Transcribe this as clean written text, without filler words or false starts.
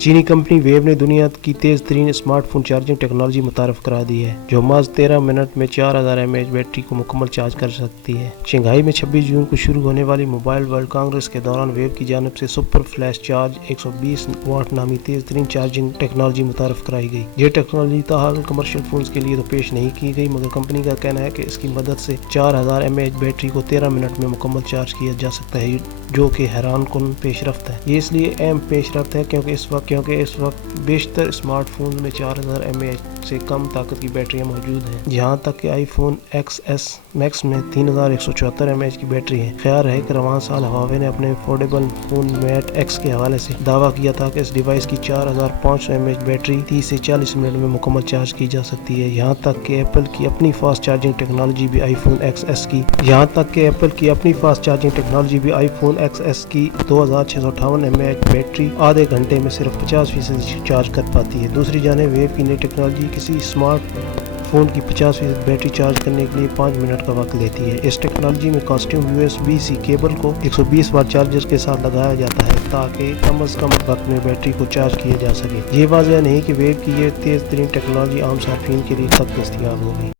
چینی company view نے دنیا کی تیز ترین اسمارٹ فون چارجنگ ٹیکنالوجی متعارف کرا دی ہے جو محض 13 منٹ میں 4000 mAh بیٹری کو مکمل چارج کر سکتی ہے۔ شنگھائی میں 26 جون کو شروع ہونے والی موبائل ورلڈ کانگریس کے دوران ویو کی جانب سے سپر فلیش چارج 120 واٹ نامی تیز ترین چارجنگ ٹیکنالوجی متعارف کرائی گئی۔ یہ ٹیکنالوجی تاحال کمرشل فونز کے لیے تو پیش نہیں کی گئی، مگر کمپنی کا کہنا ہے کہ اس کی مدد سے 4000 mAh بیٹری کو 13 منٹ میں مکمل چارج کیا جا سکتا ہے، جو کہ حیران کن پیش رفت ہے۔ یہ اس لیے اہم پیش رفت ہے کیونکہ اس وقت بیشتر اسمارٹ فون میں 4000 mAh سے کم طاقت کی بیٹریاں موجود ہیں، جہاں تک کہ آئی فون XS میکس میں 3174 mAh کی بیٹری ہے۔ خیال رہے کہ رواں سال ہواوے نے اپنے فولڈیبل فون میٹ ایکس کے حوالے سے دعویٰ کیا تھا کہ اس ڈیوائس کی 4500 mAh بیٹری 30 سے 40 منٹ میں مکمل چارج کی جا سکتی ہے۔ یہاں تک کہ ایپل کی اپنی فاسٹ چارجنگ ٹیکنالوجی بھی آئی فون XS کی 2658 mAh بیٹری آدھے گھنٹے میں صرف 50% چارج کر پاتی ہے۔ دوسری جانب ویو کی نئی ٹیکنالوجی کسی اسمارٹ فون کی 50% بیٹری چارج کرنے کے لیے 5 منٹ کا وقت لیتی ہے۔ اس ٹیکنالوجی میں کاسٹیوم USB-C کیبل کو 120 واٹ چارجر کے ساتھ لگایا جاتا ہے تاکہ کم از کم وقت میں بیٹری کو چارج کیا جا سکے۔ یہ واضح نہیں کہ ویو کی یہ تیز ترین ٹیکنالوجی عام صارفین کے لیے کب دستیاب ہوگی۔